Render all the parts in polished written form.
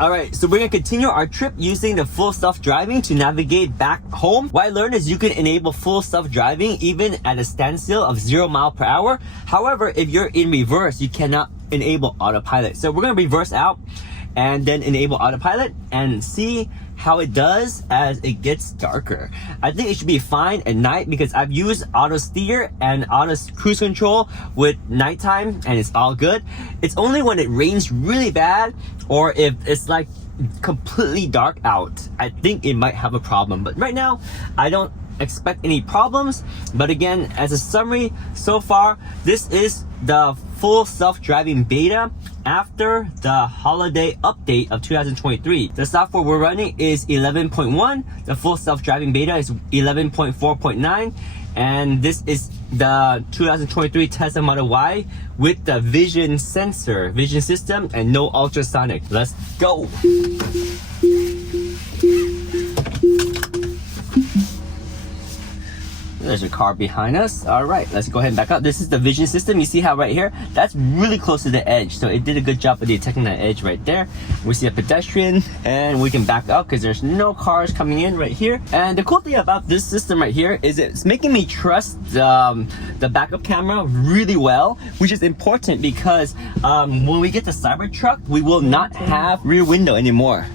Alright, so we're gonna continue our trip using the full self-driving to navigate back home. What I learned is you can enable full self-driving even at a standstill of 0 mile per hour. However, if you're in reverse, you cannot enable autopilot. So we're gonna reverse out and then enable autopilot and see how it does as it gets darker. I think it should be fine at night because I've used auto steer and auto cruise control with nighttime and it's all good. It's only when it rains really bad or if it's like completely dark out, I think it might have a problem. But right now, I don't expect any problems. But again, as a summary, so far, this is the full self-driving beta after the holiday update of 2023. The software we're running is 11.1. The full self-driving beta is 11.4.9. And this is the 2023 Tesla Model Y with the vision sensor, vision system, and no UltraSonic. Let's go. There's a car behind us. All right, let's go ahead and back up. This is the vision system. You see how right here, that's really close to the edge. So it did a good job of detecting that edge right there. We see a pedestrian and we can back up because there's no cars coming in right here. And the cool thing about this system right here is it's making me trust the backup camera really well, which is important because when we get the Cybertruck, we will not have rear window anymore.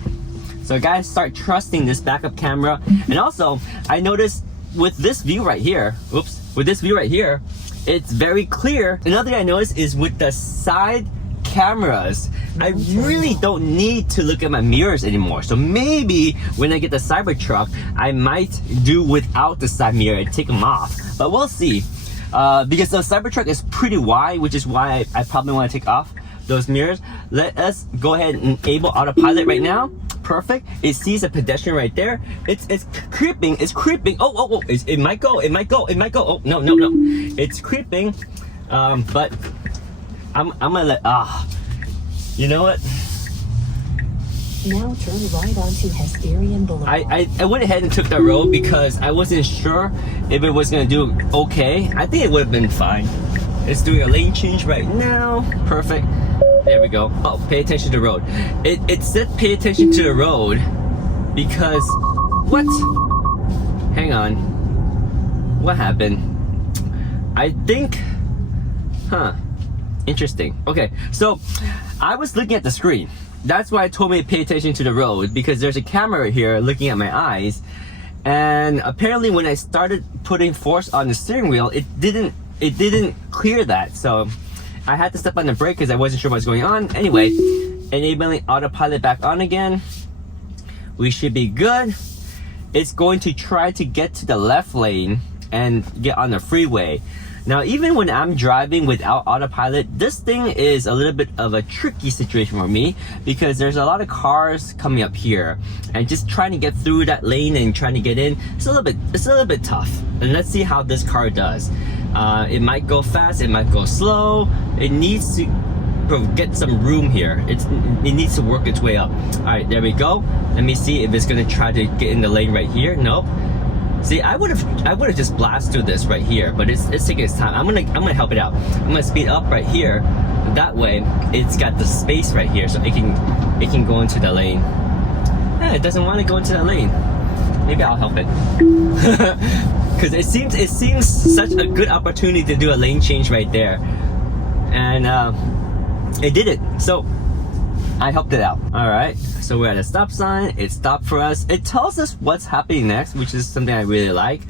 So guys, start trusting this backup camera. And also, I noticed with this view right here, with this view right here, it's very clear. Another thing I noticed is with the side cameras, I really don't need to look at my mirrors anymore. So maybe when I get the Cybertruck, I might do without the side mirror and take them off. But we'll see. Because the Cybertruck is pretty wide, which is why I probably want to take off those mirrors. Let us go ahead and enable autopilot right now. Perfect. It sees a pedestrian right there. It's creeping. It's creeping. Oh! It might go. It might go. It might go. Oh no! It's creeping. But I'm gonna let. You know what? Now turn right onto Hesperian Boulevard. I went ahead and took that road because I wasn't sure if it was gonna do okay. I think it would have been fine. It's doing a lane change right now. Perfect. There we go. Oh, pay attention to the road. It said pay attention to the road because what? Hang on. What happened? I think, interesting. Okay, so I was looking at the screen. That's why it told me to pay attention to the road because there's a camera here looking at my eyes. And apparently when I started putting force on the steering wheel, it didn't clear that. So I had to step on the brake because I wasn't sure what was going on. Anyway, enabling autopilot back on again. We should be good. It's going to try to get to the left lane and get on the freeway. Now, even when I'm driving without autopilot, this thing is a little bit of a tricky situation for me because there's a lot of cars coming up here and just trying to get through that lane and trying to get in. It's a little bit tough. And let's see how this car does. It might go fast, it might go slow. It needs to get some room here. It needs to work its way up. All right, there we go. Let me see if it's gonna try to get in the lane right here. Nope. See, I would have just blasted through this right here, but it's taking its time. I'm gonna help it out. I'm gonna speed up right here. That way, it's got the space right here, so it can go into the lane. It doesn't want to go into the lane. Maybe I'll help it. Because it seems such a good opportunity to do a lane change right there, and it did it. So I helped it out. All right, so we're at a stop sign. It stopped for us. It tells us what's happening next, which is something I really like.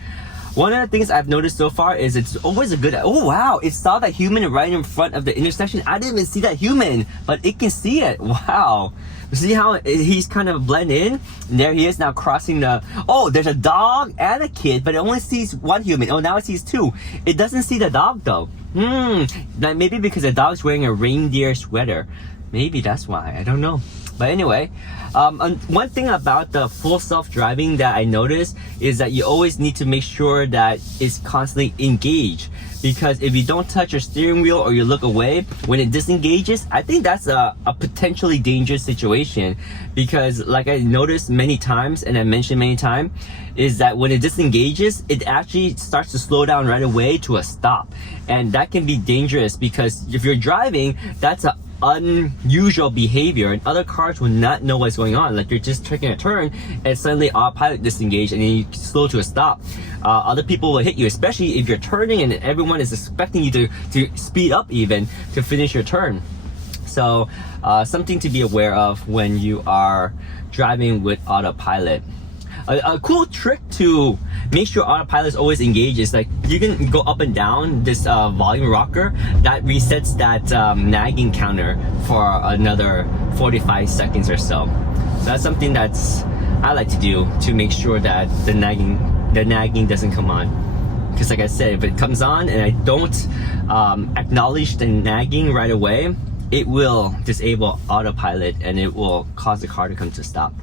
One of the things I've noticed so far is it's always a good, oh wow, it saw that human right in front of the intersection. I didn't even see that human, but it can see it. Wow. See how he's kind of blended in? And there he is now crossing the, oh, there's a dog and a kid, but it only sees one human. Oh, now it sees two. It doesn't see the dog though. Maybe because the dog's wearing a reindeer sweater. Maybe that's why, I don't know. But anyway, one thing about the full self-driving that I noticed is that you always need to make sure that it's constantly engaged. Because if you don't touch your steering wheel or you look away, when it disengages, I think that's a potentially dangerous situation. Because like I noticed many times, and I mentioned many times, is that when it disengages, it actually starts to slow down right away to a stop. And that can be dangerous because if you're driving, that's a unusual behavior, and other cars will not know what's going on. Like you're just taking a turn and suddenly autopilot disengage and then you slow to a stop. Other people will hit you, especially if you're turning and everyone is expecting you to speed up even to finish your turn. So something to be aware of when you are driving with autopilot. A cool trick to make sure autopilot is always engaged is like you can go up and down this volume rocker that resets that nagging counter for another 45 seconds or so. That's something that's I like to do to make sure that the nagging doesn't come on. Because like I said, if it comes on and I don't acknowledge the nagging right away, it will disable autopilot and it will cause the car to come to a stop.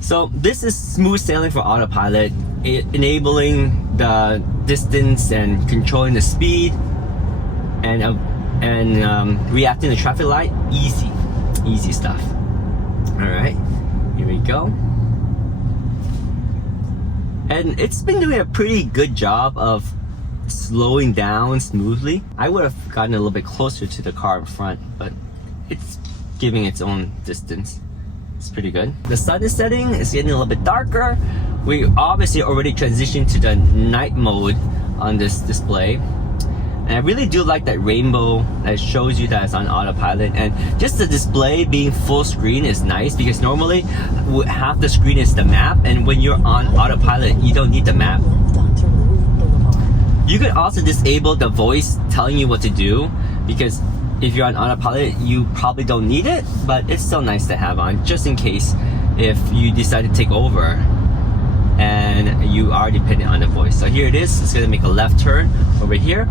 So this is smooth sailing for autopilot, enabling the distance and controlling the speed and reacting to traffic light. Easy stuff. All right, here we go. And it's been doing a pretty good job of slowing down smoothly. I would have gotten a little bit closer to the car in front, but it's giving its own distance. It's pretty good. The sun is setting, it's getting a little bit darker. We obviously already transitioned to the night mode on this display. And I really do like that rainbow that shows you that it's on autopilot. And just the display being full screen is nice because normally half the screen is the map, and when you're on autopilot, you don't need the map. You could also disable the voice telling you what to do because if you're on autopilot, you probably don't need it, but it's still nice to have on just in case if you decide to take over and you are dependent on the voice. So here it is. It's gonna make a left turn over here.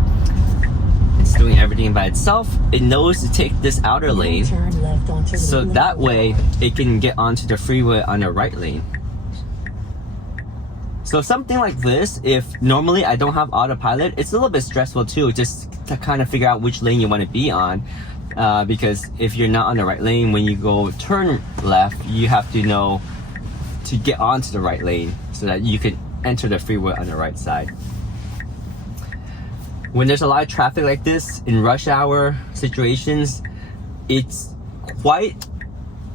It's doing everything by itself. It knows to take this outer lane, so that way it can get onto the freeway on the right lane. So something like this, if normally I don't have autopilot, it's a little bit stressful too, just to kind of figure out which lane you want to be on. Because if you're not on the right lane, when you go turn left, you have to know to get onto the right lane so that you can enter the freeway on the right side. When there's a lot of traffic like this in rush hour situations, it's quite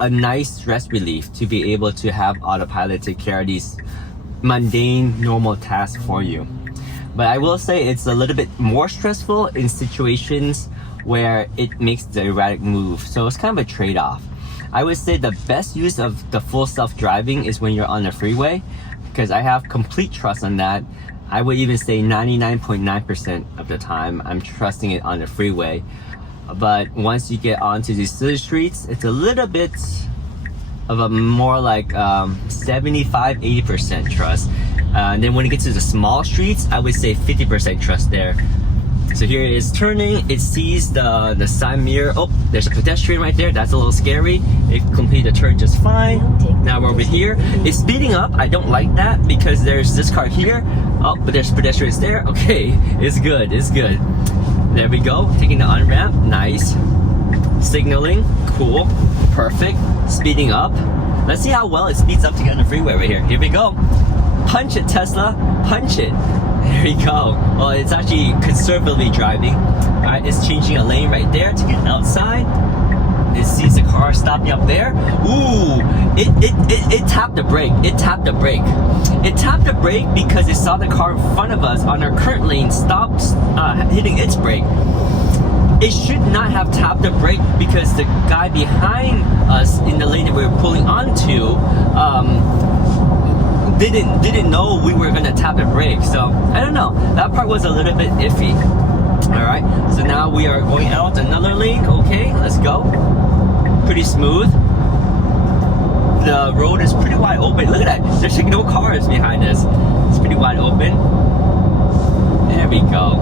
a nice stress relief to be able to have autopilot take care of these mundane normal tasks for you. But I will say it's a little bit more stressful in situations where it makes the erratic move, so it's kind of a trade-off. I would say the best use of the full self-driving is when you're on the freeway, because I have complete trust on that. I would even say 99.9% of the time I'm trusting it on the freeway. But once you get onto these city streets, it's a little bit of a more like 75-80% trust. And then when it gets to the small streets, I would say 50% trust there. So here it is turning, it sees the side mirror. Oh, there's a pedestrian right there. That's a little scary. It completed the turn just fine. Now we're over here. It's speeding up. I don't like that because there's this car here. Oh, but there's pedestrians there. Okay, it's good, it's good. There we go, taking the on-ramp, nice. Signaling, cool, perfect. Speeding up. Let's see how well it speeds up to get on the freeway right here. Here we go. Punch it, Tesla, punch it. There we go. Well, it's actually conservatively driving. All right, it's changing a lane right there to get outside. It sees the car stopping up there. Ooh, it tapped the brake. It tapped the brake. It tapped the brake because it saw the car in front of us on our current lane stop hitting its brake. It should not have tapped the brake because the guy behind us in the lane that we were pulling onto didn't know we were gonna tap the brake. So I don't know. That part was a little bit iffy. All right. So now we are going out another lane. Okay, let's go. Pretty smooth. The road is pretty wide open. Look at that. There's like no cars behind us. It's pretty wide open. There we go.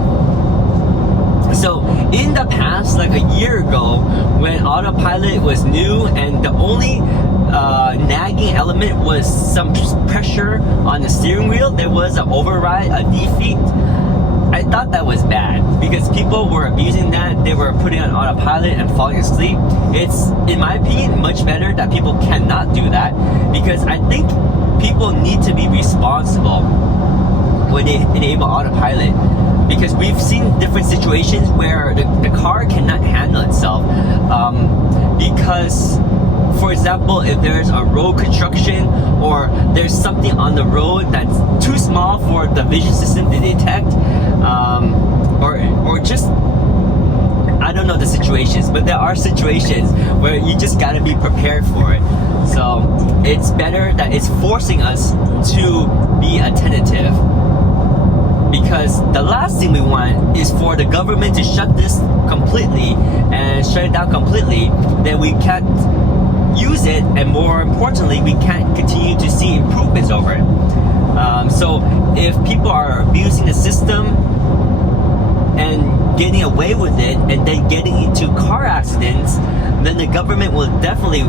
So in the past, like a year ago, when autopilot was new and the only nagging element was some pressure on the steering wheel, there was an override, a defeat. I thought that was bad because people were abusing that. They were putting on autopilot and falling asleep. It's, in my opinion, much better that people cannot do that because I think people need to be responsible. when they enable autopilot, because we've seen different situations where the car cannot handle itself. Because, for example, if there's a road construction or there's something on the road that's too small for the vision system to detect, or just, I don't know the situations, but there are situations where you just gotta be prepared for it. So it's better that it's forcing us to be attentive, because the last thing we want is for the government to shut this completely and shut it down completely. Then we can't use it, and more importantly, we can't continue to see improvements over it. So if people are abusing the system and getting away with it and then getting into car accidents, then the government will definitely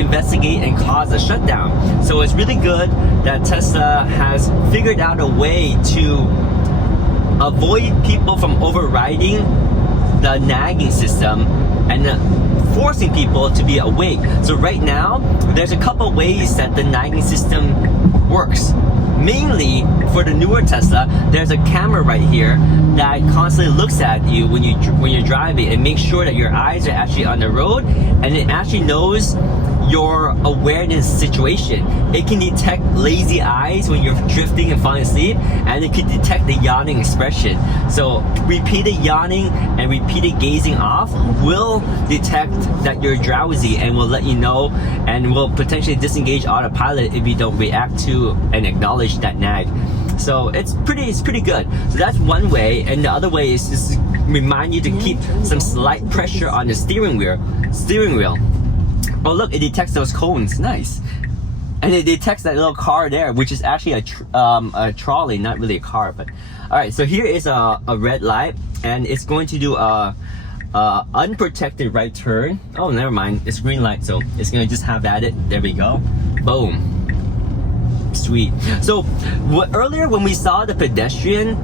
investigate and cause a shutdown. So it's really good that Tesla has figured out a way to avoid people from overriding the nagging system and forcing people to be awake. So right now, there's a couple ways that the nagging system works. Mainly for the newer Tesla, there's a camera right here that constantly looks at you when you're driving and makes sure that your eyes are actually on the road, and it actually knows your awareness situation. It can detect lazy eyes when you're drifting and falling asleep, and it can detect the yawning expression. So repeated yawning and repeated gazing off will detect that you're drowsy and will let you know, and will potentially disengage autopilot if you don't react to and acknowledge that nag. So it's pretty good. So that's one way, and the other way is just remind you to keep some slight pressure on the steering wheel. Oh look, it detects those cones, nice. And it detects that little car there, which is actually a trolley, not really a car. But all right, so here is a red light, and it's going to do a unprotected right turn. Oh, never mind, it's green light, so it's gonna just have at it. There we go, boom, sweet. So earlier when we saw the pedestrian,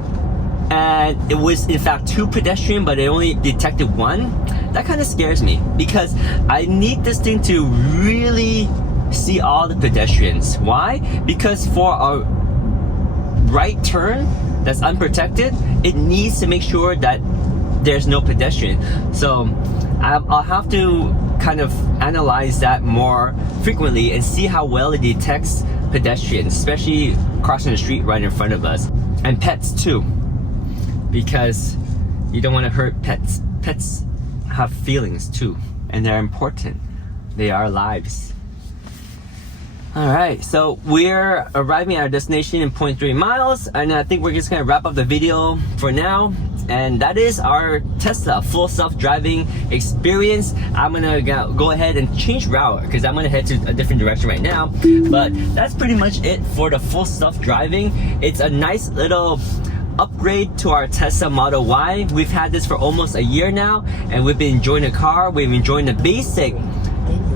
and it was in fact two pedestrian, but it only detected one, that kind of scares me, because I need this thing to really see all the pedestrians. Why? Because for a right turn that's unprotected, it needs to make sure that there's no pedestrian. So I'll have to kind of analyze that more frequently and see how well it detects pedestrians, especially crossing the street right in front of us, and pets too, because you don't want to hurt pets. Pets have feelings too, and they're important. They are lives. Alright, so we're arriving at our destination in 0.3 miles, and I think we're just gonna wrap up the video for now. And that is our Tesla full self-driving experience. I'm gonna go ahead and change route because I'm gonna head to a different direction right now. But that's pretty much it for the full self-driving. It's a nice little upgrade to our Tesla Model Y. We've had this for almost a year now, and we've been enjoying the car. We've been enjoying the basic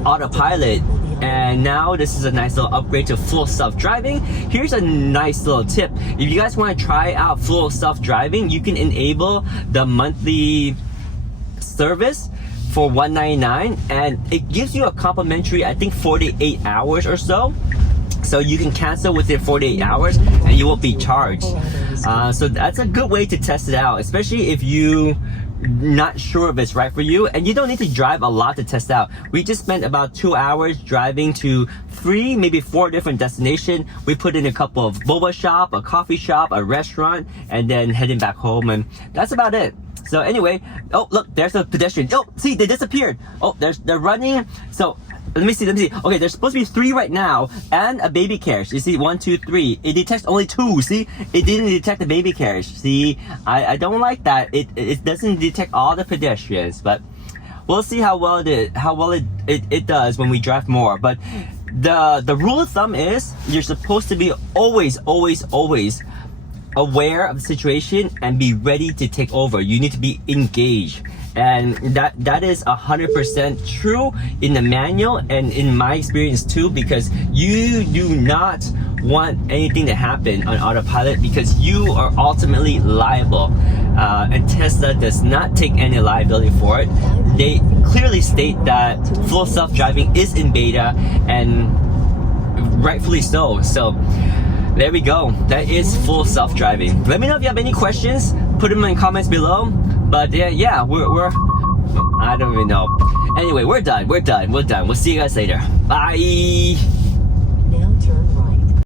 AutoPilot, and now this is a nice little upgrade to full self-driving. Here's a nice little tip. If you guys want to try out full self-driving, you can enable the monthly service for $199, and it gives you a complimentary, I think 48 hours or so. So you can cancel within 48 hours and you won't be charged. So that's a good way to test it out, especially if you not sure if it's right for you, and you don't need to drive a lot to test out. We just spent about 2 hours driving to 3, maybe 4 different destinations. We put in a couple of boba shop, a coffee shop, a restaurant, and then heading back home, and that's about it. So anyway, oh look, there's a pedestrian. Oh, see, they disappeared. Oh, they're running. So let me see. Okay, there's supposed to be 3 right now, and a baby carriage. You see, 1, 2, 3. It detects only 2. See, it didn't detect the baby carriage. See, I don't like that. It doesn't detect all the pedestrians, but we'll see how well it does when we drive more. But the rule of thumb is you're supposed to be always aware of the situation and be ready to take over. You need to be engaged. And that is 100% true in the manual and in my experience too, because you do not want anything to happen on autopilot, because you are ultimately liable. And Tesla does not take any liability for it. They clearly state that full self-driving is in beta, and rightfully so. So There we go. That is full self-driving. Let me know if you have any questions. Put them in the comments below. But yeah, we're I don't even know. Anyway, we're done. We'll see you guys later. Bye.